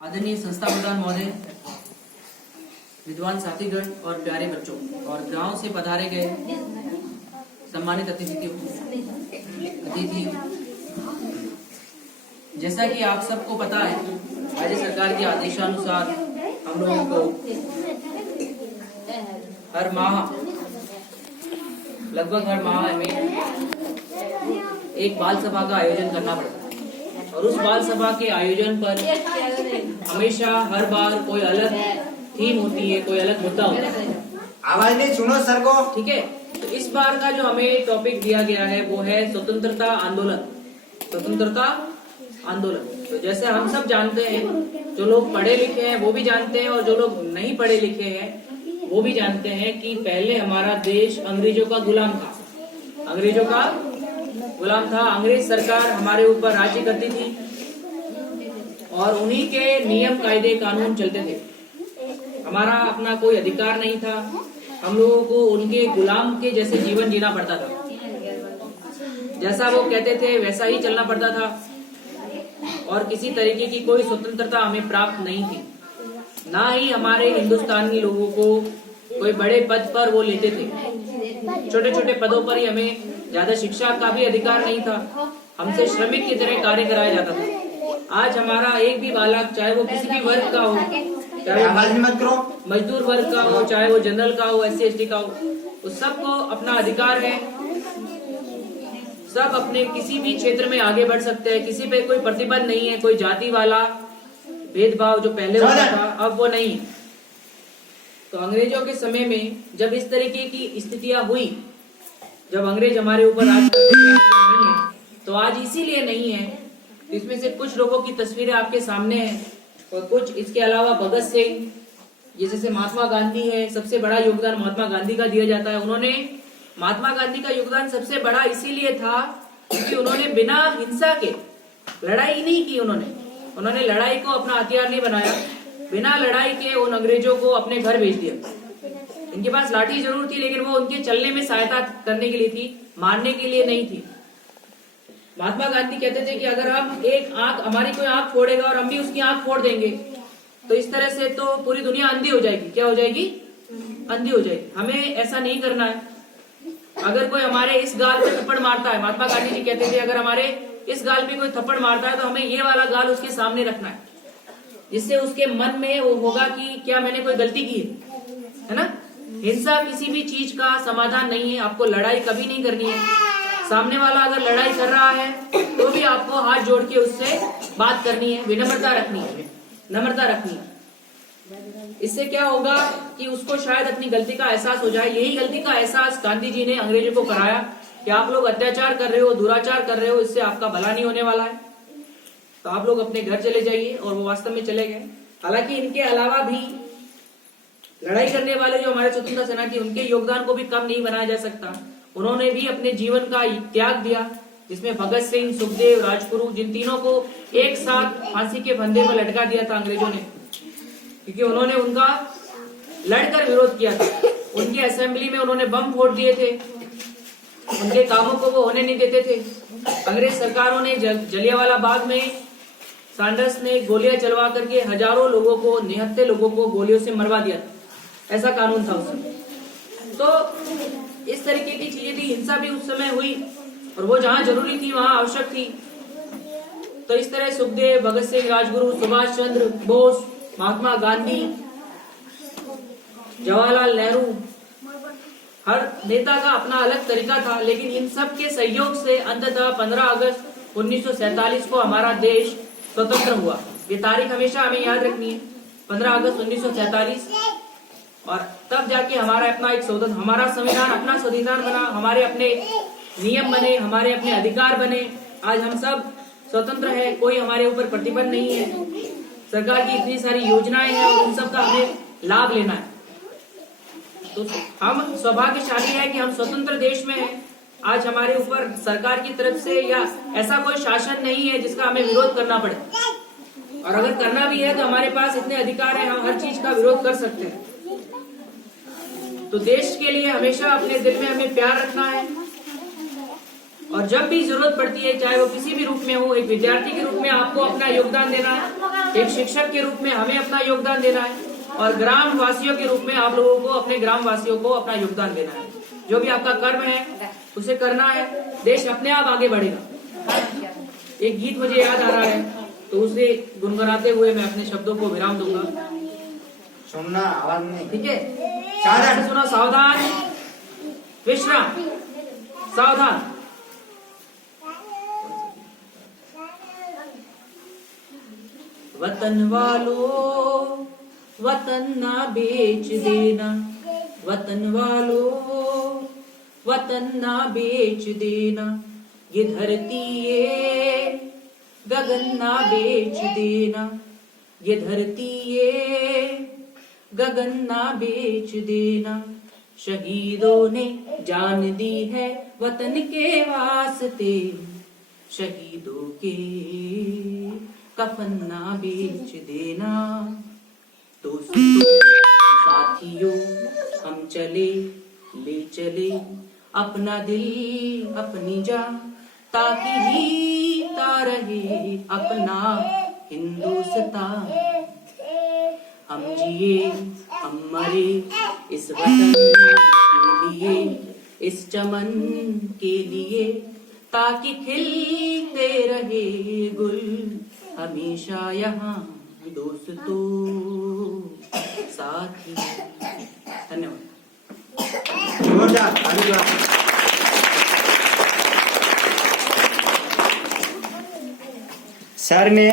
आदरणीय संस्था प्रधान महोदय, विद्वान साथीगण और प्यारे बच्चों और गांव से पधारे गए सम्मानित अतिथियों, जैसा कि आप सबको पता है, राज्य सरकार के आदेशानुसार हम लोगों को हर माह में एक बाल सभा का आयोजन करना पड़ता है और उस बाल सभा के आयोजन पर हमेशा हर बार कोई अलग थीम होती है, कोई अलग मुद्दा होता है। आवाज नहीं, सुनो सर को। ठीक है, तो इस बार का जो हमें टॉपिक दिया गया है वो है स्वतंत्रता आंदोलन। स्वतंत्रता आंदोलन, तो जैसे हम सब जानते हैं, जो लोग पढ़े लिखे हैं वो भी जानते हैं और जो लोग नहीं पढ़े लिखे हैं वो भी जानते हैं कि पहले हमारा देश अंग्रेजों का गुलाम था। अंग्रेजों का गुलाम था। अंग्रेज सरकार हमारे ऊपर राज्य करती थी और उन्हीं के नियम कायदे कानून चलते थे। हमारा अपना कोई अधिकार नहीं था। हम लोगों को उनके गुलाम के जैसे जीवन जीना पड़ता था। जैसा वो कहते थे वैसा ही चलना पड़ता था और किसी तरीके की कोई स्वतंत्रता हमें प्राप्त नहीं थी। ना ही हमारे हिंदुस्तानी लोगों को कोई बड़े पद पर वो लेते थे। छोटे छोटे पदों पर ही हमें ज्यादा शिक्षा का भी अधिकार नहीं था। हमसे श्रमिक की तरह कार्य कराया जाता था। आज हमारा एक भी बालक, चाहे वो किसी भी वर्ग का हो, चाहे वो मजदूर वर्ग का हो, चाहे वो जनरल का हो, SC ST का हो, उस सबको अपना अधिकार है। सब अपने किसी भी क्षेत्र में आगे बढ़ सकते हैं। किसी पे कोई प्रतिबंध नहीं है। कोई जाति वाला भेदभाव जो पहले होता था अब वो नहीं है। तो अंग्रेजों के समय में जब इस तरीके की स्थितियां हुई, जब अंग्रेज हमारे ऊपर राज करते नहीं है, तो आज इसीलिए नहीं है। इसमें से कुछ लोगों की तस्वीरें आपके सामने हैं और कुछ इसके अलावा भगत सिंह, ये जैसे महात्मा गांधी है, सबसे बड़ा योगदान महात्मा गांधी का दिया जाता है। उन्होंने महात्मा गांधी का योगदान सबसे बड़ा इसीलिए था क्योंकि उन्होंने बिना हिंसा के लड़ाई नहीं की। उन्होंने लड़ाई को अपना हथियार नहीं बनाया। बिना लड़ाई के उन अंग्रेजों को अपने घर भेज दिया। इनके पास लाठी जरूर थी लेकिन वो उनके चलने में सहायता करने के लिए थी, मारने के लिए नहीं थी। महात्मा गांधी कहते थे कि अगर हम एक आंख, हमारी कोई आंख फोड़ेगा और हम भी उसकी आंख फोड़ देंगे तो इस तरह से तो पूरी दुनिया अंधी हो जाएगी। क्या हो जाएगी? अंधी हो जाएगी। हमें ऐसा नहीं करना है। अगर कोई हमारे इस गाल पे थप्पड़ मारता है, महात्मा गांधी जी कहते थे अगर हमारे इस गाल पे कोई थप्पड़ मारता है तो हमें ये वाला गाल उसके सामने रखना है, जिससे उसके मन में वो होगा कि क्या मैंने कोई गलती की है ना। हिंसा किसी भी चीज का समाधान नहीं है। आपको लड़ाई कभी नहीं करनी है। सामने वाला अगर लड़ाई कर रहा है तो भी आपको हाथ जोड़ के उससे बात करनी है, विनम्रता रखनी है, नम्रता रखनी है। इससे क्या होगा कि उसको शायद अपनी गलती का एहसास हो जाए। यही गलती का एहसास गांधी जी ने अंग्रेजों को कराया कि आप लोग अत्याचार कर रहे हो, दुराचार कर रहे हो, इससे आपका भला नहीं होने वाला है, तो आप लोग अपने घर चले जाइए। और वो वास्तव में चले गए। हालांकि इनके अलावा भी लड़ाई करने वाले जो हमारे स्वतंत्रता सेना की, उनके योगदान को भी कम नहीं बनाया जा सकता। उन्होंने भी अपने जीवन का त्याग दिया, जिसमें भगत सिंह, सुखदेव, राजगुरु, जिन तीनों को एक साथ फांसी के फंदे पर लटका दिया था अंग्रेजों ने, क्योंकि उन्होंने उनका लड़कर विरोध किया था। उनके असेंबली में उन्होंने बम फोड़ दिए थे। उनके कामों को वो होने नहीं देते थे। अंग्रेज सरकारों ने जलियांवाला बाग में सैंडर्स ने गोलियां चलवा करके हजारों लोगों को, निहत्थे लोगों को गोलियों से मरवा दिया था। ऐसा कानून था उस समय। तो इस तरीके की चीजें थी। हिंसा भी उस समय हुई और वो जहां जरूरी थी वहां आवश्यक थी। तो इस तरह सुखदेव, भगत सिंह, राजगुरु, सुभाष चंद्र बोस, महात्मा गांधी, जवाहरलाल नेहरू, हर नेता का अपना अलग तरीका था। लेकिन इन सब के सहयोग से अंततः 15 अगस्त 1947 को हमारा देश स्वतंत्र हुआ। ये तारीख हमेशा हमें याद रखनी है, 15 अगस्त 1947। और तब जाके हमारा अपना हमारा संविधान, अपना संविधान बना, हमारे अपने नियम बने, हमारे अपने अधिकार बने। आज हम सब स्वतंत्र है, कोई हमारे ऊपर प्रतिबंध नहीं है। सरकार की इतनी सारी योजनाएं हैं और उन सब का हमें लाभ लेना है। तो हम सौभाग्यशाली है कि हम स्वतंत्र देश में हैं। आज हमारे ऊपर सरकार की तरफ से या ऐसा कोई शासन नहीं है जिसका हमें विरोध करना पड़े। और अगर करना भी है तो हमारे पास इतने अधिकार हैं, हम हर चीज का विरोध कर सकते हैं। तो देश के लिए हमेशा अपने दिल में हमें प्यार रखना है और जब भी जरूरत पड़ती है, चाहे वो किसी भी रूप में हो, एक विद्यार्थी के रूप में आपको अपना योगदान देना है। एक शिक्षक के रूप में हमें अपना योगदान देना है और ग्राम वासियों के रूप में आप लोगों को अपने ग्राम वासियों को अपना योगदान देना है। जो भी आपका कर्म है उसे करना है, देश अपने आप आगे बढ़ेगा। एक गीत मुझे याद आ रहा है तो उसे गुनगुनाते हुए मैं अपने शब्दों को विराम दूंगा। सुनना, आवाज नहीं। ठीक है, सावधान। सुना, सावधान, विश्राम, सावधान। वतन वालों वतन ना बेच देना, वतन वालों वतन ना बेच देना, ये धरती ये गगन ना बेच देना, ये धरती ये गगन ना बेच देना। शहीदों ने जान दी है वतन के वास्ते, शहीदों के कफन ना बेच देना। दोस्तों साथियों हम चले ले चले अपना दिल अपनी जान, ताकि जीता रहे अपना हिंदुस्तान। हम जिए हम मरे इस वतन के लिए, इस चमन के लिए, ताकि खिलते रहे गुल हमेशा यहाँ दोस्तों साथी। धन्यवाद। जोरदार ताली बजाओ। सर ने